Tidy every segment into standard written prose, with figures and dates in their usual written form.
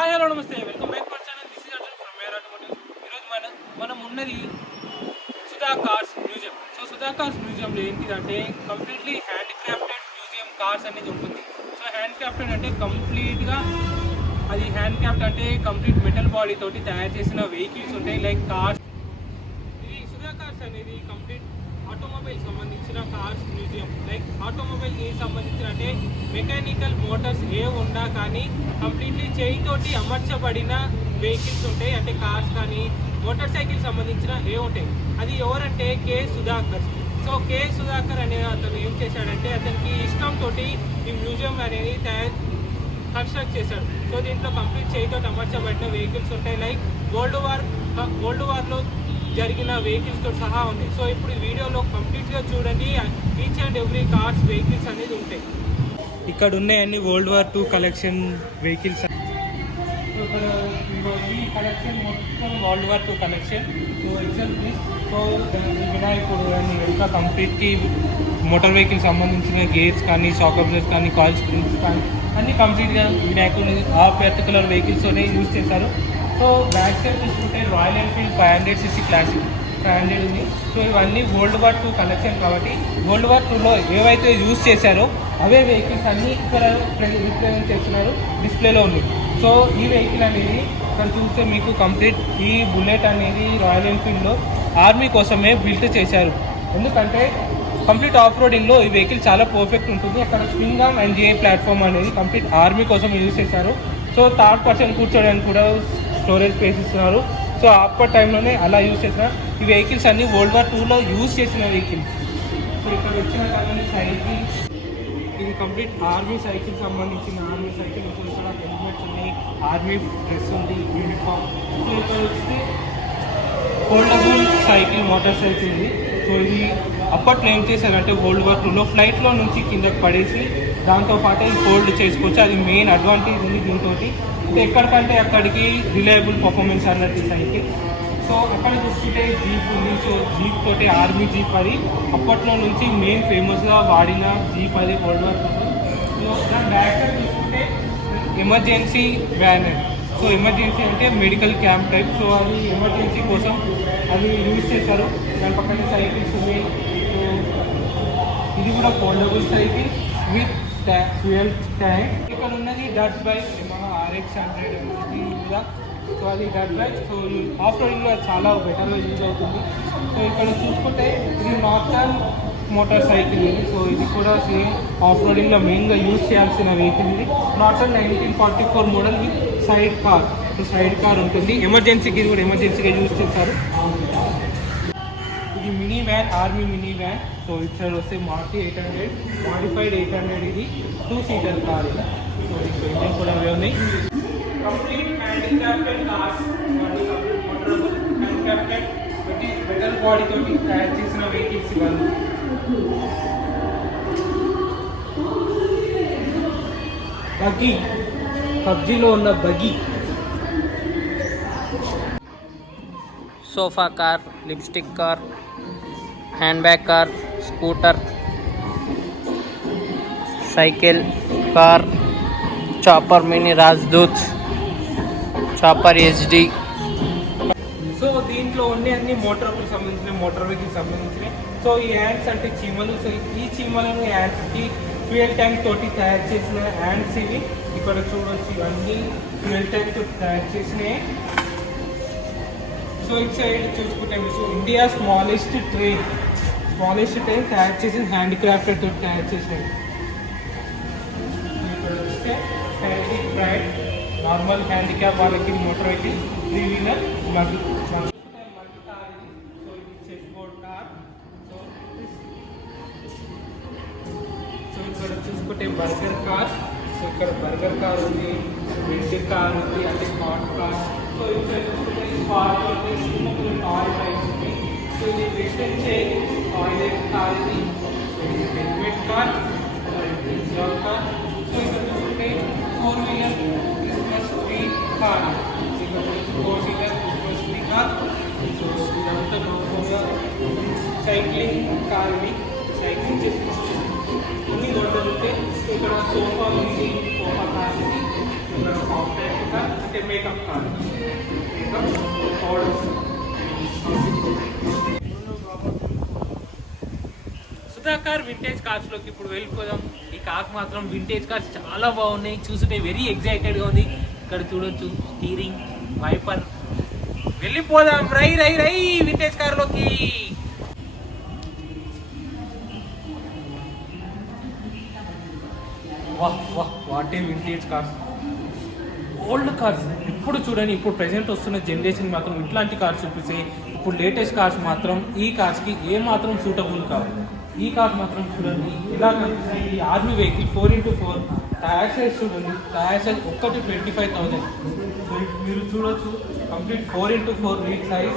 Hi hello నమస్తే welcome back our channel. This is Arjun from Mer automotive. ఈరోజు మనం ఉన్నది Sudha cars museum. So Sudha cars మ్యూజియంలో ఏంటిదంటే completely hand crafted museum cars అనేది ఉంటుంది. సో హ్యాండ్ క్రాఫ్టెడ్ అంటే కంప్లీట్గా అది హ్యాండ్ క్రాఫ్ట్ అంటే కంప్లీట్ మెటల్ బాడీ తోటి తయారు చేసిన వెహికల్స్ ఉంటాయి, లైక్ కార్స్. ఇది సుధా కార్స్ అనేది కంప్లీట్ ఆటోమొబైల్ సంబంధించిన కార్స్ మ్యూజియం. లైక్ ఆటోమొబైల్ కి సంబంధించిన అంటే మెకానికల్ మోటార్స్ ఏ ఉన్నా కానీ కంప్లీట్లీ చేయితోటి అమర్చబడిన వెహికల్స్ ఉంటాయి, అంటే కార్స్ కానీ మోటార్ సైకిల్ సంబంధించిన ఏ ఉంటాయి. అది ఎవరంటే కే సుధాకర్. సో కే సుధాకర్ అనే అతను ఏం చేశాడంటే అతనికి ఇష్టంతో ఈ మ్యూజియం అనేది కన్స్ట్రక్ట్ చేశాడు. సో దీంట్లో కంప్లీట్ చేయితోటి అమర్చబడిన వెహికల్స్ ఉంటాయి, లైక్ వరల్డ్ వార్లో జరిగిన వెహికల్స్ తో సహా ఉంది. సో ఇప్పుడు ఈ వీడియోలో కంప్లీట్గా చూడండి, each and every cars vehicles అనేది ఉంటాయి. ఇక్కడ ఉన్నాయన్ని వరల్డ్ వార్ 2 కలెక్షన్ వెహికల్స్. ఇక్కడ ఈ కలెక్షన్ మొత్తం world war 2 collection. So example so వినాయకుడు అని ఇంకా కంప్లీట్కి మోటార్ వెహికల్ సంబంధించిన గేర్స్ కానీ షాక్ అబ్జర్స్ కానీ కాయిల్ స్ప్రింగ్స్ కానీ అన్నీ కంప్లీట్గా వినాయకుడు ఆ పర్టికులర్ వెహికల్స్తోనే యూజ్ చేశారు. సో బ్యాక్ సైడ్ చూసుకుంటే రాయల్ ఎన్ఫీల్డ్ 500cc క్లాసిక్ 500 ఉంది. సో ఇవన్నీ వరల్డ్ వార్ 2 కలెక్షన్ కాబట్టి వరల్డ్ వార్ 2లో ఏవైతే యూజ్ చేశారో అవే వెహికల్స్ అన్నీ ఇక్కడ రిప్రజెంట్ చేస్తున్నారు, డిస్ప్లేలో ఉంది. సో ఈ వెహికల్ అనేది ఇక్కడ చూస్తే మీకు కంప్లీట్ ఈ బుల్లెట్ అనేది రాయల్ ఎన్ఫీల్డ్లో ఆర్మీ కోసమే బిల్ట్ చేశారు. ఎందుకంటే కంప్లీట్ ఆఫ్ రోడింగ్లో ఈ వెహికల్ చాలా పర్ఫెక్ట్ ఉంటుంది. అక్కడ swing arm and GI platform అనేది కంప్లీట్ ఆర్మీ కోసం యూజ్ చేశారు. సో థర్డ్ పర్సన్ కూర్చోడానికి కూడా స్టోరేజ్ స్పేస్ ఇస్తున్నారు. సో అప్పటి టైంలోనే అలా యూజ్ చేసిన ఈ వెహికల్స్ అన్నీ వరల్డ్ వార్ 2లో యూజ్ చేసిన వెహికల్స్. సో ఇక్కడ వచ్చిన కానీ సైకిల్ ఇది కంప్లీట్ ఆర్మీ సైకిల్ సంబంధించిన ఆర్మీ సైకిల్. ఇక్కడ హెల్మెట్స్ ఉన్నాయి, ఆర్మీ డ్రెస్ ఉంది, యూనిఫామ్. సో ఇక్కడ వస్తే ఫోల్డబుల్ సైకిల్ మోటార్ సైకిల్ ఇది. సో ఇది అప్పట్లో ఏం చేశారంటే వరల్డ్ వార్ 2లో ఫ్లైట్లో నుంచి కిందకి పడేసి దాంతోపాటు ఫోల్డ్ చేసుకోవచ్చు. అది మెయిన్ అడ్వాంటేజ్ ఉంది దీంతో. ఎక్కడికంటే అక్కడికి రిలయబుల్ పర్ఫార్మెన్స్ అన్నట్టు సైకిల్. సో అక్కడ చూసుకుంటే జీప్ ఉంది. సో జీప్ తోటి ఆర్మీ జీప్ అది అప్పట్లో నుంచి మెయిన్ ఫేమస్గా వాడిన జీప్ అది వరల్డ్ వార్ 2. సో దాని బ్యాక్ సైడ్ చూసుకుంటే ఎమర్జెన్సీ వ్యాన్. సో ఎమర్జెన్సీ అంటే మెడికల్ క్యాంప్ టైప్. సో అది ఎమర్జెన్సీ కోసం అది యూజ్ చేశారు. దాని పక్కన సైకిల్స్ ఉన్నాయి. సో ఇది కూడా foldable cycle with fuel tank. ఇక్కడ ఉన్నది డట్ బైక్ RX100 మీద. సో అది డట్ బైక్. సో ఆఫ్ రోడింగ్లో చాలా బెటర్గా యూజ్ అవుతుంది. సో ఇక్కడ చూసుకుంటే ఇది నార్టన్ మోటార్ సైకిల్ ఇది. సో ఇది కూడా సేమ్ ఆఫ్ రోడింగ్లో మెయిన్గా యూజ్ చేయాల్సిన వెహికల్ ఇది. Norton 1944 model with side car. So side car ఉంటుంది. ఎమర్జెన్సీకి ఇది కూడా ఎమర్జెన్సీగా యూజ్ చేస్తారు. ఇది mini van, army mini van. So ఇటు సైడ్ వస్తే మారుతి 800 మాడిఫైడ్ 800 ఇది 2-సీటర్ కార్ ఇది. సో ఇక్కడ ఇంజన్ కూడా అవే ఉన్నాయి. Complete handcrafted cars, motorable handcrafted metal body తోటి తయారు చేసిన వెహికల్స్ ఇవన్నీ. బగ్గీ, పబ్జీలో ఉన్న buggy. Sofa car, lipstick car, handbag car, scooter, cycle car, chopper mini राजदूत, चॉपर HD. సో దీంట్లో ఉండే అన్ని మోటార్కి సంబంధించిన మోటార్ వెహికల్కి సంబంధించినవి. సో ఈ హ్యాండ్స్ అంటే చీమలు. సో ఈ చీమలను హ్యాండ్స్కి ఫ్యూయల్ ట్యాంక్ తోటి తయారు చేసిన హ్యాండ్స్ ఇవి. ఇక్కడ చూడవచ్చు ఇవన్నీ ఫ్యూయల్ ట్యాంక్ తోటి తయారు చేసినవి. సో ఇటు సైడ్ చూసుకుంటే మీకు ఇండియా స్మాలెస్ట్ ట్రైన్ తయారు చేసిన హ్యాండ్ క్రాఫ్టెడ్ తోటి తయారు చేసినవి. ఇక్కడ వస్తే ప్రైడ్ నార్మల్ హ్యాండిక్యాప్ వాళ్ళకి motor vehicle 3 wheeler multi car ఇది. సో ఇది చెస్ బోర్డ్ కార్. సో ఇక్కడ చూసుకుంటే బర్గర్ కార్. సో ఇక్కడ బర్గర్ కార్ ఉంది, రెడ్ కార్ ఉంది, అంటే స్మార్ట్ కార్. సో ఇక్కడ చూసుకుంటే స్పార్క్ టాయ్ టైప్స్ ఉంది. సో ఇది వెస్టర్న్ చైన్ టాయిలెట్ కార్ ఇది. సో ఇది హెల్మెట్ కార్, కార్. సో ఇక్కడ చూసుకుంటే 4 వీలర్ క్రిస్మస్ ట్రీ కార్. ఇక్కడ 4 wheeler Christmas tree car. So ఇదంతా మామూలుగా సైక్లింగ్ కార్ ఇది. సైక్లింగ్ చేసి అన్ని గొడవలు ఉంటే ఇక్కడ సోఫా ఉంది, సోఫా కార్ ఇది. ఇక్కడ కాంపాక్ట్ కార్ అంటే అంటే makeup car. Powder. Sudhakar vintage cars లోకి ఇప్పుడు వెళ్ళిపోదాం. ఈ కార్ మాత్రం వింటేజ్ కార్స్ చాలా బాగున్నాయి, చూస్తుంటే వెరీ ఎగ్జైటెడ్ గా ఉంది. ఇక్కడ చూడొచ్చు స్టీరింగ్, వైపర్. వెళ్ళిపోదాం రై రై రై వింటేజ్ కార్ లోకి. వాహ్ వాహ్ what a vintage cars, old cars. ఇప్పుడు చూడండి, ఇప్పుడు ప్రెసెంట్ వస్తున్న జనరేషన్ మాత్రం ఇట్లాంటి కార్స్ చూపిస్తే, ఇప్పుడు లేటెస్ట్ కార్స్ మాత్రం ఈ కార్స్కి ఏ మాత్రం సూటబుల్ కాదు. ఈ కార్ మాత్రం చూడండి ఎలా కనిపిస్తాయి. ఈ army vehicle 4x4 tyre size చూడండి, టైర్ సైజ్ ఒక్కటి 25,000. సో మీరు చూడొచ్చు complete 4x4 wheel size.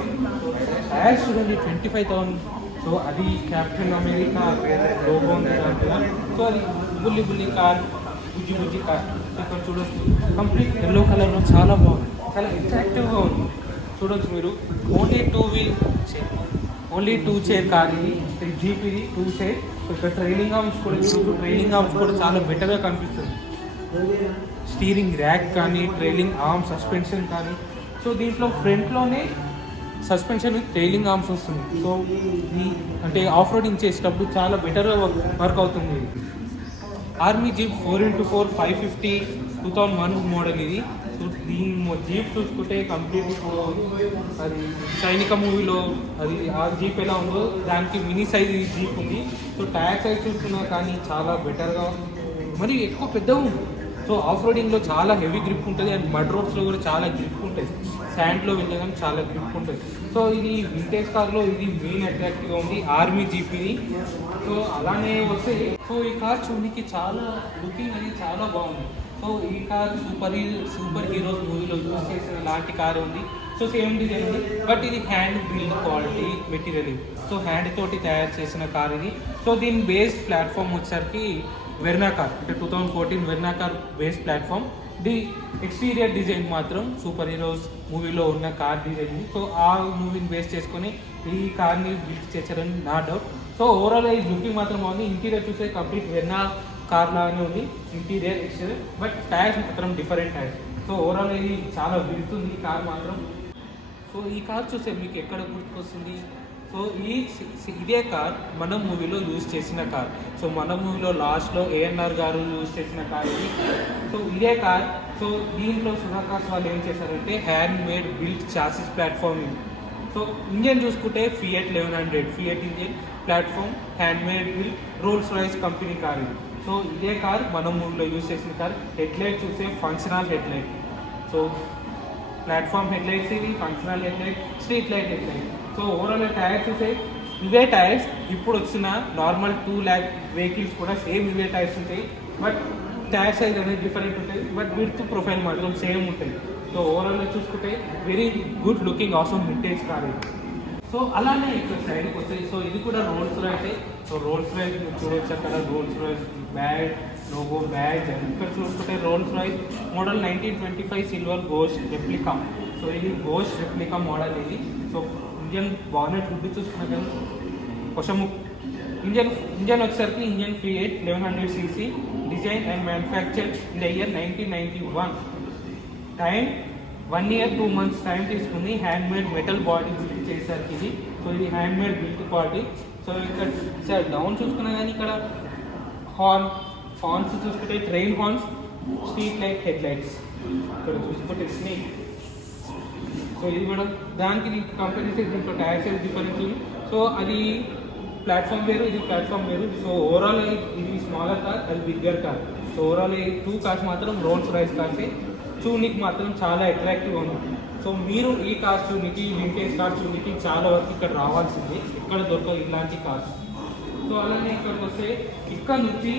Tyre చూడండి 25,000. సో అది కెప్టెన్ అమెరికా లోగో ఉంది కదా. సో అది బుల్లి కార్, బుజ్జి కార్. ఇక్కడ చూడొచ్చు కంప్లీట్ ఎల్లో కలర్లో చాలా బాగుంది, చాలా అట్రాక్టివ్గా ఉంది. చూడొచ్చు మీరు ఓన్లీ టూ చైర్ కార్ ఇది. జీప్ ఇది 2 చైర్. ఇక్కడ ట్రైలింగ్ ఆర్మ్స్ కూడా చాలా బెటర్గా కనిపిస్తుంది. స్టీరింగ్ ర్యాక్ కానీ, ట్రైలింగ్ ఆర్మ్ సస్పెన్షన్ కానీ. సో దీంట్లో ఫ్రంట్లోనే సస్పెన్షన్ విత్ ట్రైలింగ్ ఆర్మ్స్ వస్తుంది. సో ఈ అంటే ఆఫ్ రోడింగ్ చేసేటప్పుడు చాలా బెటర్గా వర్క్ అవుతుంది. ఆర్మీ జీప్ 4x4 550 2001 మోడల్ ఇది. సో దీని జీప్ చూసుకుంటే కంప్లీట్ అది సైనిక మూవీలో అది ఆ జీప్ ఎలా ఉందో దానికి మినీ సైజ్ జీప్ ఉంది. సో టైర్ సైజ్ చూసుకున్నా కానీ చాలా బెటర్గా, మరి ఎక్కువ పెద్దగా ఉంది. సో ఆఫ్ రోడింగ్లో చాలా హెవీ గ్రిప్ ఉంటుంది, అండ్ మడ్ రోడ్స్లో కూడా చాలా గ్రిప్ ఉంటుంది. శాండ్లో వెళ్ళడం చాలా గ్రిప్ ఉంటుంది. సో ఇది వింటేజ్ కార్లో ఇది మెయిన్ అట్రాక్టివ్గా ఉంది, ఆర్మీ జీప్ ఇది. సో అలానే వస్తే సో ఈ కార్ చూడడానికి చాలా లుకింగ్ అనేది చాలా బాగుంది. సో ఈ కార్ సూపర్ హీరోస్ మూవీలో యూజ్ చేసిన లాంటి కార్ ఉంది. సో సేమ్ డిజైన్ ఉంది, బట్ ఇది హ్యాండ్ బిల్డ్ క్వాలిటీ మెటీరియల్ ఇది. సో హ్యాండ్ తోటి తయారు చేసిన కార్ ఇది. సో దీని బేస్ ప్లాట్ఫామ్ వచ్చేసరికి వెర్నా కార్, అంటే 2014 Verna car base platform. The exterior design మాత్రం సూపర్ హీరోస్ మూవీలో ఉన్న కార్ డిజైన్. సో ఆ మూవీని బేస్ చేసుకొని ఈ కార్ని బిల్డ్ చేశారని నా డౌట్. సో ఓవరాల్ ఈ లుకింగ్ మాత్రం బాగుంది. ఇంటీరియర్ చూస్తే కంప్లీట్ వెర్నా కార్ లాగానే ఉంది ఇంటీరియర్ ఎక్స్టీరియర్, బట్ టైర్స్ మాత్రం డిఫరెంట్ టైర్స్. సో ఓవరాల్ ఇది చాలా విడుతుంది ఈ కార్ మాత్రం. సో ఈ కార్ చూస్తే మీకు ఎక్కడ గుర్తుకొస్తుంది? సో ఇదే కార్ మన మూవీలో యూజ్ చేసిన కార్. సో మన మూవీలో లాస్ట్లో ఏఎన్ఆర్ గారు యూజ్ చేసిన కార్ ఇది. సో ఇదే కార్. సో దీంట్లో సుధాకర్ వాళ్ళు ఏం చేశారంటే hand made built chassis platform ఇది. సో ఇంజన్ చూసుకుంటే Fiat 1100 Fiat engine platform, hand made built, Rolls Royce company car ఇది. సో ఇదే కార్ మన మూవీలో యూజ్ చేసిన కార్. హెడ్లైట్ చూస్తే functional headlight. So platform headlights ఇవి, functional headlight, street light headlight. So overall tyres చూస్తే ఇవే టైర్స్ ఇప్పుడు వచ్చిన నార్మల్ 2 lakh వెహికల్స్ కూడా సేమ్ ఇవే టైర్స్ ఉంటాయి, బట్ టైర్ సైజ్ అనేది డిఫరెంట్ ఉంటుంది, బట్ విడ్త్ ప్రొఫైల్ మాత్రం సేమ్ ఉంటుంది. సో ఓవరాల్గా చూసుకుంటే very good looking awesome vintage car ఇది. సో అలానే ఇక్కడ సైడ్కి వస్తాయి. సో ఇది కూడా Rolls Royce. So Rolls Royce చూడవచ్చు అక్కడ Rolls Royce bag logo bag. ఇక్కడ చూసుకుంటే Rolls Royce model 1925 silver ghost replica. So ఇది గోస్ట్ రెప్లికా మోడల్ ఇది. సో ఇంజన్ బానెట్ ఫుడ్ చూసుకున్నా కానీ కొషము ఇంజన్ వచ్చేసరికి engine fiat 1100cc, design and manufacture in the year 1991. Time 1 year 2 months time తీసుకుని hand made metal body build చేసేసరికి ఇది. So ఇది hand made build body. So ఇక్కడ sir down చూసుకున్నా కానీ ఇక్కడ హార్న్స్ చూసుకుంటే train horns, street light head lights. ఇక్కడ చూసుకుంటే స్నేక్. సో ఇది కూడా దానికి కంపెనీ దీంట్లో టైర్ సైజ్ డిఫరెన్స్ ఉంది. సో అది ప్లాట్ఫామ్ వేరు, ఇది ప్లాట్ఫామ్ వేరు. సో ఓవరాల్ ఇది స్మాలర్ కార్, అది బిగ్గర్ కార్. సో ఓవరాల్ ఈ 2 కార్స్ మాత్రం రోల్స్ రాయిస్ కార్సే. చూడడానికి మాత్రం చాలా అట్రాక్టివ్గా ఉంది. సో మీరు ఈ కార్స్ చూడడానికి, వింటేజ్ కార్స్ చూడడానికి చాలా వరకు ఇక్కడ రావాల్సిందే, ఇక్కడ దొరకవు ఇలాంటి కార్స్. సో అలానే ఇక్కడికి వస్తే ఇక్కడ నుంచి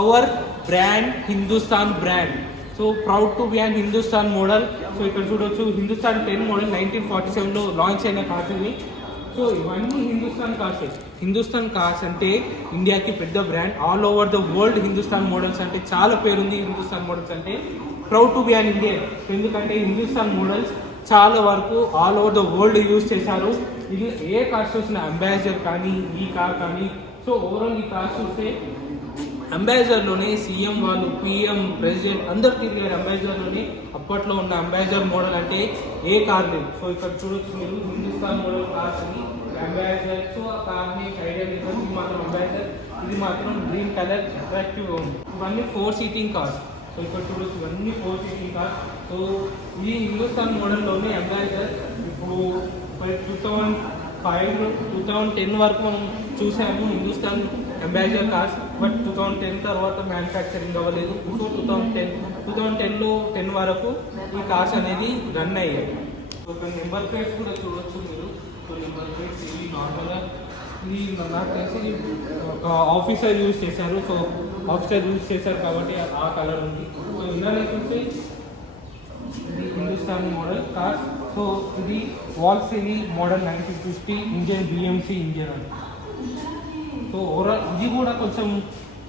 hour brand Hindustan brand. So proud to be and Hindustan model. So ఇక్కడ చూడవచ్చు హిందుస్థాన్ 10 మోడల్ 1947లో లాంచ్ అయిన కార్స్ ఇవి. సో ఇవన్నీ హిందుస్థాన్ కార్సే. హిందుస్థాన్ కార్స్ అంటే ఇండియాకి పెద్ద brand. All over the world Hindustan models అంటే చాలా పేరుంది. హిందుస్థాన్ మోడల్స్ అంటే proud to be and Indian, ఎందుకంటే హిందుస్థాన్ మోడల్స్ చాలా వరకు all over the world use చేశారు. ఇది ఏ కార్స్ చూసిన అంబాసిడర్ కానీ, ఈ కార్ కానీ. సో ఓవరాల్ ఈ కార్స్ చూస్తే అంబాసిడర్లోనే సీఎం వాళ్ళు, పిఎం, ప్రెసిడెంట్ అందరు తిరిగారు అంబాసిడర్లోనే. అప్పట్లో ఉన్న అంబాసిడర్ మోడల్ అంటే ఏ కార్ లేదు. సో ఇక్కడ చూడొచ్చు మీరు హిందుస్థాన్ మోడల్ కార్స్ అని అంబాసిడర్. సో ఆ కార్ని ఐడియా లేదు, ఇది మాత్రం అంబాసిడర్, ఇది మాత్రం గ్రీన్ కలర్ అట్రాక్టివ్గా ఉంది. ఇవన్నీ 4 సీటింగ్ కార్స్. సో ఇక్కడ చూడొచ్చు ఇవన్నీ 4 సీటింగ్ కార్స్. సో ఈ హిందుస్థాన్ మోడల్లోనే అంబాసిడర్ ఇప్పుడు 2005 2010 వరకు మనం చూసాము హిందుస్థాన్ అంబాసిడర్ కార్స్. బట్ 2010 తర్వాత మ్యానుఫ్యాక్చరింగ్ అవ్వలేదు. సో 2010లో 10 వరకు ఈ కార్స్ అనేది రన్ అయ్యాయి. ఒక నెంబర్ ప్లేట్స్ కూడా చూడొచ్చు మీరు. సో నెంబర్ ప్లేట్స్ ఇవి నార్మల్గా ఇది నాకు తెలిసి ఒక ఆఫీసర్ యూజ్ చేశారు. సో ఆఫీసర్ యూజ్ చేశారు కాబట్టి ఆ కలర్ ఉంది. సో ఇలా చూస్తే ఇది హిందుస్థాన్ మోడల్ కార్స్. సో ఇది వాల్సినీ మోడల్ 1950 ఇంజన్ బిఎంసి ఇంజన్ అని. సో ఓవరాల్ ఇది కూడా కొంచెం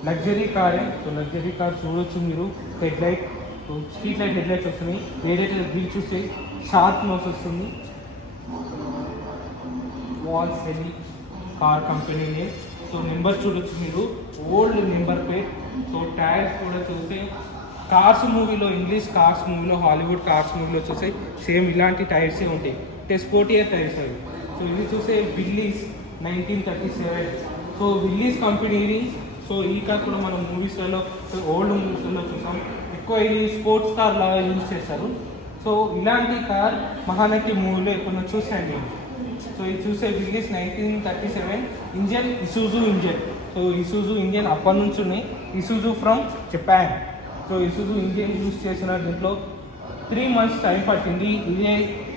లగ్జరీ కారే. సో లగ్జరీ కార్ చూడొచ్చు మీరు. Head light, street light head lights వస్తున్నాయి. ఏదైతే బిల్ చూస్తే షార్ప్ నోస్ వస్తుంది. వాల్సినీ car company name. So number చూడొచ్చు మీరు, old number plate. So tyres కూడా చూస్తే కార్స్ మూవీలో, ఇంగ్లీష్ కార్స్ మూవీలో, హాలీవుడ్ కార్స్ మూవీలో చూస్తే సేమ్ ఇలాంటి టైర్సే ఉంటాయి. స్పోర్టియర్ టైర్స్ అవి. సో ఇది చూస్తే విల్లీస్ 1937. సో విల్లీస్ కంపెనీని. సో ఈ కార్ కూడా మనం మూవీస్లలో, ఓల్డ్ మూవీస్లలో చూసాం. ఎక్కువ ఇది స్పోర్ట్స్ కార్ లాగా యూజ్ చేస్తారు. సో ఇలాంటి కార్ మహానటి మూవీలో ఎప్పుడైనా చూసాను నేను. సో ఇది చూసే Willys 1937 engine Isuzu engine. So Isuzu engine అప్పటి నుంచి ఉన్నాయి. Isuzu from Japan. So Isuzu engine use చేసిన దీంట్లో 3 months టైం పట్టింది. ఇదే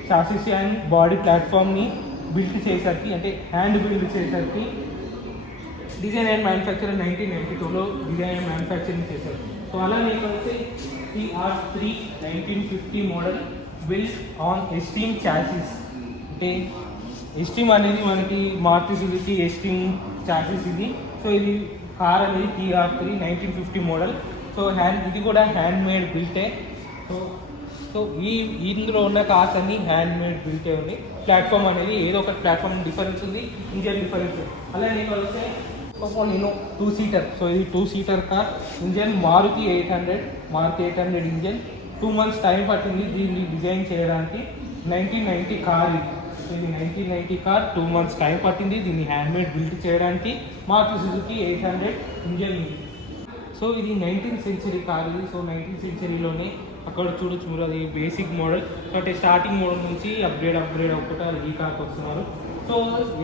చాసిస్ అండ్ బాడీ ప్లాట్ఫామ్ని బిల్డ్ చేసరికి, అంటే hand build చేసరికి design and manufacturing 1992లో డిజైన్ అండ్ మ్యానుఫ్యాక్చరింగ్ చేశారు. సో అలానే ఇక్కడ వచ్చి TR3 1950 model build on Esteem chassis. అంటే ఎస్టీమ్ అనేది మనకి మారుతి సుజుకి ఎస్టీమ్ చాసిస్ ఇది. సో ఇది కార్ అనేది TR3 1950 మోడల్. సో ఇది కూడా హ్యాండ్ మేడ్ బిల్టే. సో ఇందులో ఉన్న కార్స్ అన్ని హ్యాండ్ మేడ్ బిల్టే ఉంది. ప్లాట్ఫామ్ అనేది ఏదో ఒక ప్లాట్ఫామ్ డిఫరెన్స్ ఉంది, ఇంజన్ డిఫరెన్స్. అలానే ఇక్కడ వస్తే నేను 2 సీటర్. సో ఇది 2 seater car. Engine Maruti 800 engine. 2 months time పట్టింది దీన్ని డిజైన్ చేయడానికి. 1990 కార్ ఇది. ఇది 1990 కార్. 2 months టైం పట్టింది దీన్ని హ్యాండ్ మేడ్ బిల్డ్ చేయడానికి. మారుతి సుజుకి 800 ఇంజన్ ఇది. సో ఇది 19th century కార్ ఇది. సో 19th centuryలోనే అక్కడ చూడొచ్చు మీరు, అది బేసిక్ మోడల్. కాబట్టి స్టార్టింగ్ మోడల్ నుంచి అప్గ్రేడ్ అవ్వకుండా ఈ కార్కి వస్తున్నారు. సో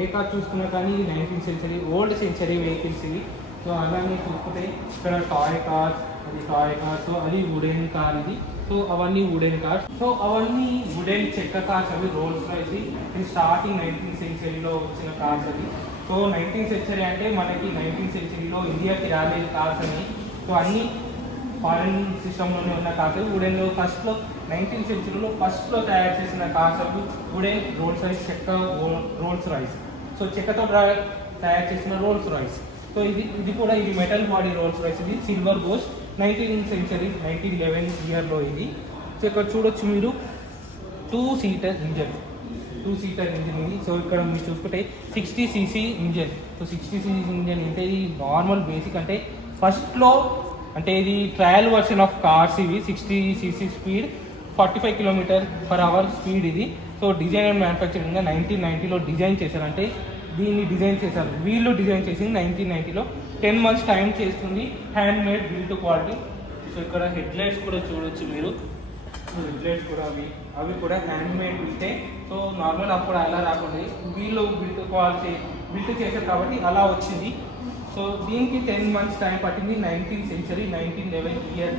ఏ కార్ చూసుకున్నా కానీ ఇది 19th century old century vehicles ఇవి. సో అలానే చూసుకుంటే ఇక్కడ టాయ్ కార్స్, అది టాయ్ కార్. సో అది వుడెన్ కార్ ఇది. సో అవన్నీ వుడెన్ కార్స్. సో అవన్నీ వుడెన్ చెక్క కార్స్ అవి రోల్స్ రాయ్స్. ఇది స్టార్టింగ్ 19th centuryలో వచ్చిన కార్స్ అవి. సో 19th century అంటే మనకి 19th centuryలో ఇండియాకి రాలేదు కార్స్ అని. సో అన్నీ ఫారెన్ సిస్టంలోనే ఉన్న కార్స్. వుడెన్లో ఫస్ట్లో 19th centuryలో ఫస్ట్లో తయారు చేసిన కార్స్ అవి వుడెన్ రోల్స్ రాయ్స్, చెక్క రోల్స్ రాయ్స్. సో చెక్కతో తయారు చేసిన రోల్స్ రాయ్స్. సో ఇది కూడా ఇది మెటల్ బాడీ రోల్స్ రాయ్స్. ఇది సిల్వర్ గోస్ట్ 19th century 1911 ఇయర్లో ఇది. సో ఇక్కడ చూడొచ్చు మీరు 2 సీటర్ ఇంజన్ ఇది. సో ఇక్కడ మీరు చూసుకుంటే 60cc engine. So 60cc engine అంటే ఇది నార్మల్ బేసిక్, అంటే ఫస్ట్లో అంటే ఇది ట్రయల్ వర్షన్ ఆఫ్ కార్స్ ఇవి. 60cc స్పీడ్, 45 km/h స్పీడ్ ఇది. సో డిజైన్ అండ్ మ్యానుఫ్యాక్చరింగ్ 1990లో డిజైన్ చేశారు. అంటే దీన్ని డిజైన్ చేశారు, వీళ్ళు డిజైన్ చేసింది 1990లో. 10 months టైం చేస్తుంది. Hand made build quality. So ఇక్కడ హెడ్ లైట్స్ కూడా చూడొచ్చు మీరు. హెడ్ లైట్స్ కూడా అవి కూడా హ్యాండ్ మేడ్ బిల్టే. సో నార్మల్ అప్పుడు అలా రాకుండా వీళ్ళు బిల్డ్ క్వాలిటీ బిల్డ్ చేశారు కాబట్టి అలా వచ్చింది. సో దీనికి 10 months టైం పట్టింది. 19th century 1911 year.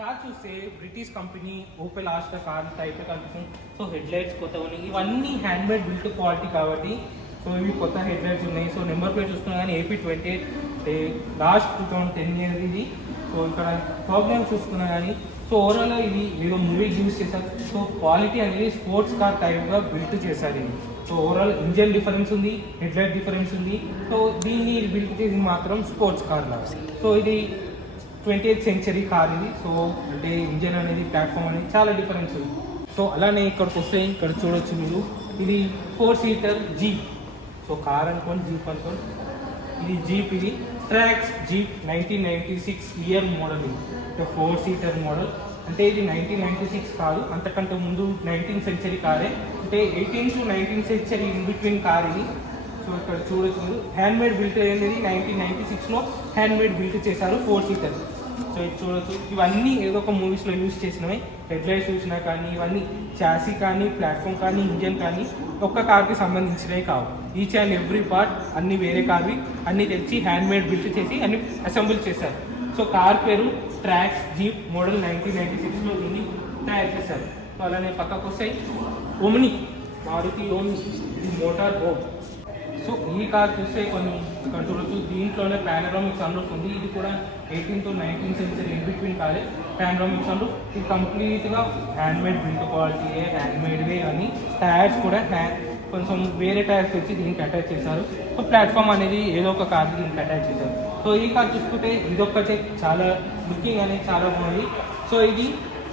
కార్ చూస్తే British company Opel Astra car type కనిపిస్తుంది. సో హెడ్ లైట్స్ కొత్తగా ఉన్నాయి. ఇవన్నీ హ్యాండ్ మేడ్ బిల్డ్ క్వాలిటీ కాబట్టి సో ఇవి కొత్త హెడ్ లైట్స్ ఉన్నాయి. సో నెంబర్ ప్లేట్ చూస్తున్నా కానీ AP28 లాస్ట్ 2010 ఇయర్ ఇది. సో ఇక్కడ ప్రాబ్లమ్ చూసుకున్నా కానీ సో ఓవరాల్ ఇది ఏదో మూవీ యూజ్ చేశారు. సో క్వాలిటీ అనేది స్పోర్ట్స్ కార్ టైప్గా బిల్డ్ చేశారు ఇది. సో ఓవరాల్ ఇంజన్ డిఫరెన్స్ ఉంది, హెడ్ లైట్ డిఫరెన్స్ ఉంది. సో దీన్ని బిల్డ్ చేసి మాత్రం స్పోర్ట్స్ కార్ లాగా. సో ఇది 20th century కార్ ఇది. సో అంటే ఇంజన్ అనేది, ప్లాట్ఫామ్ అనేది చాలా డిఫరెన్స్ ఉంది. సో అలానే ఇక్కడికి వస్తే ఇక్కడ చూడొచ్చు మీరు, ఇది 4 సీటర్ జీప్. సో కార్ అనుకోండి, జీప్ అనుకోండి, ఇది జీప్ ఇది. ట్రాక్స్ జీప్ 1996 ఇయర్ మోడల్, ఇది 4-seater మోడల్. అంటే ఇది 1996 కాదు, అంతకంటే ముందు 19th century కారే, అంటే 18th to 19th century in between car ఇది. సో ఇక్కడ చూడొచ్చు, హ్యాండ్మేడ్ బిల్ట్ అనేది 1996లో హ్యాండ్మేడ్ బిల్ట్ చేశారు 4-seater. సో ఇది చూడొచ్చు, ఇవన్నీ ఏదో ఒక మూవీస్లో యూజ్ చేసినవి. హెడ్లైట్స్ చూసినా కానీ ఇవన్నీ చాసీ కానీ ప్లాట్ఫామ్ కానీ ఇంజన్ కానీ ఒక్క కార్కి సంబంధించినవి కావు. ఈచ్ అండ్ ఎవ్రీ పార్ట్ అన్ని వేరే కార్వి, అన్ని తెచ్చి హ్యాండ్మేడ్ బిల్ట్ చేసి అన్ని అసెంబుల్ చేశారు. సో కార్ పేరు ట్రాక్స్ జీప్ మోడల్ 1996లో దీన్ని తయారు చేశారు. సో అలానే పక్కకు వస్తాయి ఓమ్ని, మారుతి ఓమ్ని, ఇది మోటార్ హోమ్. సో ఈ కార్ చూస్తే కొన్ని చూడొచ్చు, దీంట్లోనే పానరామిక్ సన్రూఫ్ ఉంది. ఇది కూడా 18th to 19th century in between కాలే పానరామిక్ సన్రూఫ్. ఇది కంప్లీట్గా హ్యాండ్మేడ్ బిల్డ్ క్వాలిటీ, హ్యాండ్మేడ్వే అని. టైర్స్ కూడా కొంచెం వేరే టైర్స్ వచ్చి దీనికి అటాచ్ చేశారు. సో ప్లాట్ఫామ్ అనేది ఏదో ఒక కార్కి దీనికి అటాచ్ చేశారు. సో ఈ కార్ చూసుకుంటే ఇదొక్కటే చాలా లుకింగ్ అనేది చాలా బాగుంది. సో ఇది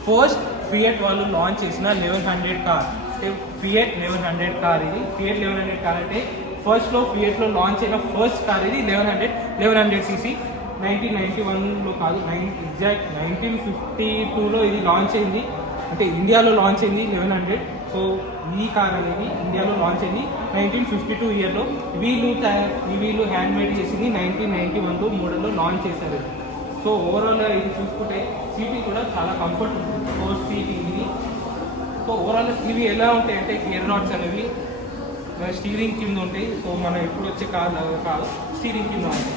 ఫస్ట్ ఫియట్ వాళ్ళు లాంచ్ చేసిన 1100 కార్, అంటే ఫియట్ 1100 కార్. ఇది ఫియట్ 1100 కార్ అంటే ఫస్ట్లో ఫియట్లో లాంచ్ అయిన ఫస్ట్ కార్ ఇది 1100cc. 1991లో కాదు, ఎగ్జాక్ట్ 1952లో ఇది లాంచ్ అయింది, అంటే ఇండియాలో లాంచ్ అయింది 1100. సో ఈ కార్ అనేది ఇండియాలో లాంచ్ అయింది 1952 ఇయర్లో. వీళ్ళు హ్యాండ్మేడ్ చేసింది 1991 మోడల్లో లాంచ్ చేశారు. సో ఓవరాల్గా ఇది చూసుకుంటే సీటీ కూడా చాలా కంఫర్ట్ ఉంటుంది, 4 seat ఇది. సో ఓవరాల్ ఇవి ఎలా ఉంటాయి అంటే గేర్ రాడ్స్ అనేవి స్టీరింగ్ కింద ఉంటాయి. సో మనం ఎప్పుడు వచ్చే కార్ స్టీరింగ్ కింద ఉంటాయి.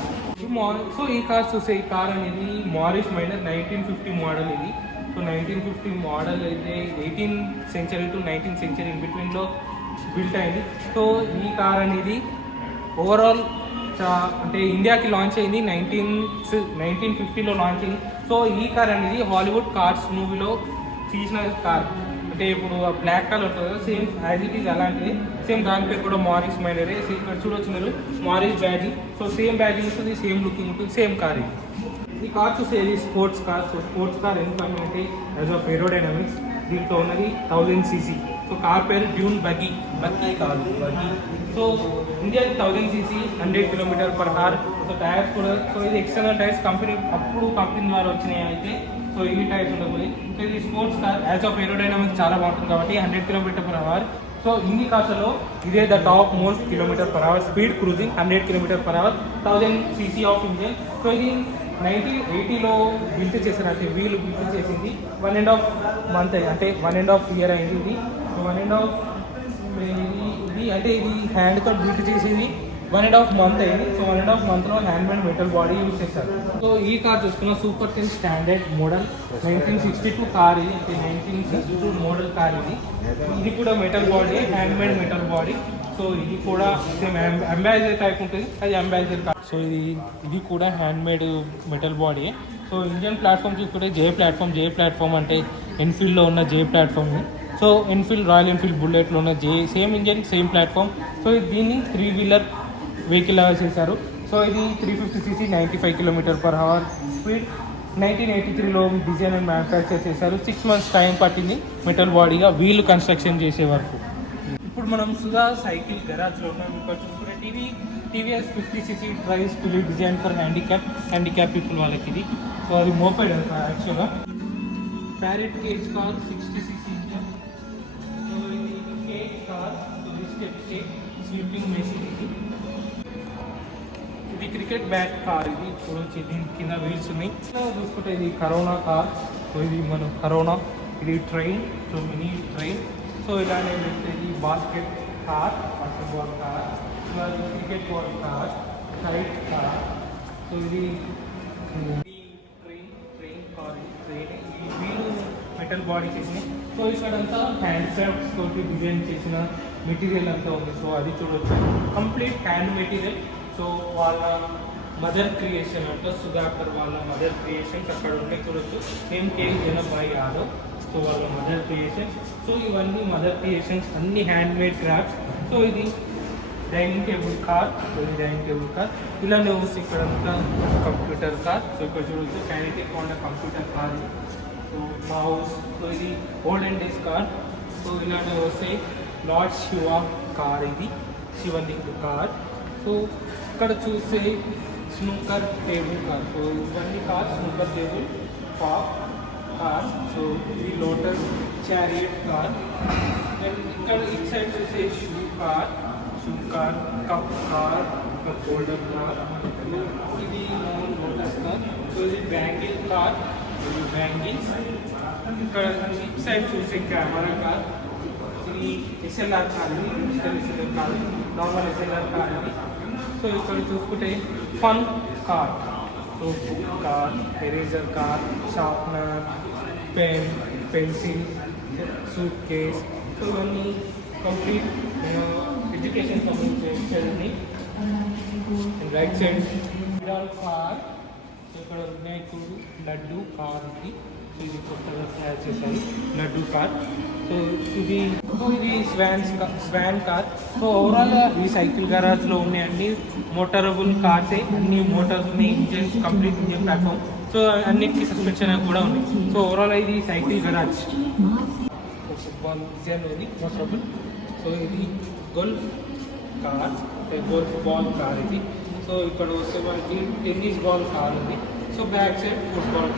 సో ఈ కార్ చూస్తే ఈ కార్ అనేది మారిస్ మైనర్ 1950 మోడల్ ఇది. సో 1950 మోడల్ అయితే 18th century to 19th century in బిట్వీన్లో బిల్ట్ అయింది. సో ఈ కార్ అనేది ఓవరాల్ అంటే ఇండియాకి లాంచ్ అయింది 1950లో లాంచ్ అయింది. సో ఈ కార్ అనేది హాలీవుడ్ కార్స్ మూవీలో తీసిన కార్. అంటే ఇప్పుడు బ్లాక్ కలర్ ఉంటుంది కదా, సేమ్ యాజ్ ఇట్ ఈజ్ అలాంటిది. సేమ్ దాని పేరు కూడా మారిస్ మైనరే. ఇక్కడ చూడొచ్చు మీరు Morris badging. So same badging ఉంటుంది, సేమ్ లుకింగ్ ఉంటుంది, సేమ్ కార్ ఇది. ఈ కార్ చూస్తే ఇది sports car. So sports car ఎందుకంటే అంటే యాజ్ ఆఫ్ ఏరోడైనమిక్స్ దీంట్లో ఉన్నది 1000cc. సో కార్ పేరు డ్యూన్ బగ్గీ కాదు buggy. So Indian 1000cc 100 km/h. So tyres కూడా, సో ఇది ఎక్స్టర్నల్ టైర్స్ కంపెనీ ద్వారా వచ్చినాయి అయితే. సో ఇవి టైర్స్ ఉండకపోయి, సో ఇది sports car. As of aerodynamics చాలా బాగుంటుంది కాబట్టి 100 km/h. సో ఇన్ని కార్స్లో ఇదే the top most km/h speed cruising, 100 km/h, 1000cc of engine. So ఇది 1980లో బిల్ట్ చేశారు, అంటే వీళ్ళు బిల్ట్ చేసింది 1.5 month అంటే 1.5 year అయింది ఇది. సో 1.5 ఇది అంటే ఇది హ్యాండ్తో బిల్ట్ చేసింది 1.5 month అయింది. సో 1.5 monthలో హ్యాండ్మేడ్ మెటల్ బాడీ యూజ్ చేశారు. సో ఈ కార్ చూసుకున్న సూపర్ 10 స్టాండర్డ్ మోడల్ 1962 కార్ ఇది, అంటే 1962 మోడల్ కార్ ఇది. ఇది కూడా metal body, handmade metal body. So ఇది కూడా సేమ్ అంబాసిడర్ టైప్ ఉంటుంది, అది అంబాసిడర్ కార్. సో ఇది కూడా handmade metal body. So engine platform చూసుకుంటే జే ప్లాట్ఫామ్ అంటే ఎన్ఫీల్డ్లో ఉన్న J platform. So Enfield Royal Enfield బుల్లెట్లో ఉన్న J same engine same platform. So దీన్ని 3-wheeler వెహికల్ లాగా చేశారు. సో ఇది 350cc 95 km/h స్పీడ్. 1983లో డిజైన్ అండ్ మ్యానుఫ్యాక్చర్ చేశారు. 6 months టైం పట్టింది మెటల్ బాడీగా వీళ్ళు కన్స్ట్రక్షన్ చేసే వరకు. ఇప్పుడు మనం సుధా సైకిల్ గరాజ్లో ఉన్నాం. ఇక్కడ చూసుకుంటే TVS 50cc drives fully design for handicap people వాళ్ళకి ఇది. సో అది మోపెడ్ యాక్చువల్గా. Parrot cage car 60cc engine. So ఇది cage car, so step sweeping machine ఇది. ఇది క్రికెట్ బ్యాట్ కార్ ఇది. చూడొచ్చు దీని కింద వీల్స్ ఉన్నాయి. చూసుకుంటే ఇది కరోనా కార్. సో ఇది మనం కరోనా. ఇది train, so mini train. So ఇలానే ఇది basket car, basketball car, cricket ball car, side car. So ఇది ట్రైన్ కార్. ట్రైన్ ఈ వీలు మెటల్ బాడీ చేసినాయి. సో ఇక్కడంతా హ్యాండ్ క్రాఫ్ట్స్ తోటి డిజైన్ చేసిన మెటీరియల్ అంతా ఉంది. సో అది చూడొచ్చు, కంప్లీట్ హ్యాండ్ మెటీరియల్. సో వాళ్ళ మదర్ క్రియేషన్ అంటే సుధాకర్ వాళ్ళ మదర్ క్రియేషన్స్ అక్కడ ఉంటే చూడొచ్చు. ఎంకే జనబాయి యాదవ్, సో వాళ్ళ మదర్ క్రియేషన్స్. సో ఇవన్నీ మదర్ క్రియేషన్స్, అన్ని హ్యాండ్మేడ్ క్రాఫ్ట్స్. సో ఇది డైనింగ్ టేబుల్ కార్. సో ఇది డైనింగ్ టేబుల్ కార్. ఇలానే వస్తే ఇక్కడంతా కంప్యూటర్ కార్. సో ఇక్కడ చూడొచ్చు కైనెటిక్ ఉన్న computer car. So mouse. So ఇది ఓల్డెన్ డేస్ కార్. సో ఇలానే వస్తే లార్డ్ శివ కార్, ఇది శివలింగ్ కార్. సో ఇక్కడ చూస్తే snooker table car. So ఇవన్నీ cars snooker table, pop car. So ఇది లోటస్ chariot car. Then ఇక్కడ ఇట్ సైడ్ చూసే shoe car, cup car, holder car. ఇది లోటస్ కార్. సో ఇది బ్యాంగిల్ కార్, ఇది బ్యాంగిల్స్. ఇక్కడ ఇట్ సైడ్ చూసే కెమెరా కార్. ఇది SLR car, digital SLR car, normal SLR car ఇది. సో ఇక్కడ చూసుకుంటే fun car. So book car, eraser car, sharpener, pen, pencil, suit case. So ఇవన్నీ complete education సంబంధించి right side విరాల్ car. So ఇక్కడ వినాయకుడు లడ్డు కార్ ఇది. ఇది కొత్తగా తయారు చేశారు లడ్డు కార్. సో ఇది స్వాన్ కార్. సో ఓవరాల్ ఈ సైకిల్ గరాజ్లో ఉన్నాయి అన్ని మోటరబుల్ కార్సే, అన్ని మోటార్స్ ఉన్నాయి, engines complete engine platform. So అన్నిటికీ సస్పెన్షన్ కూడా ఉంది. సో ఓవరాల్ ఇది సైకిల్ గరాజ్. ఫుట్బాల్ డిజైన్ ఉంది మోటరబుల్. సో ఇది golf car, golf ball car ఇది. సో ఇక్కడ వస్తే మనకి టెన్నిస్ బాల్ కార్ ఉంది. So back side football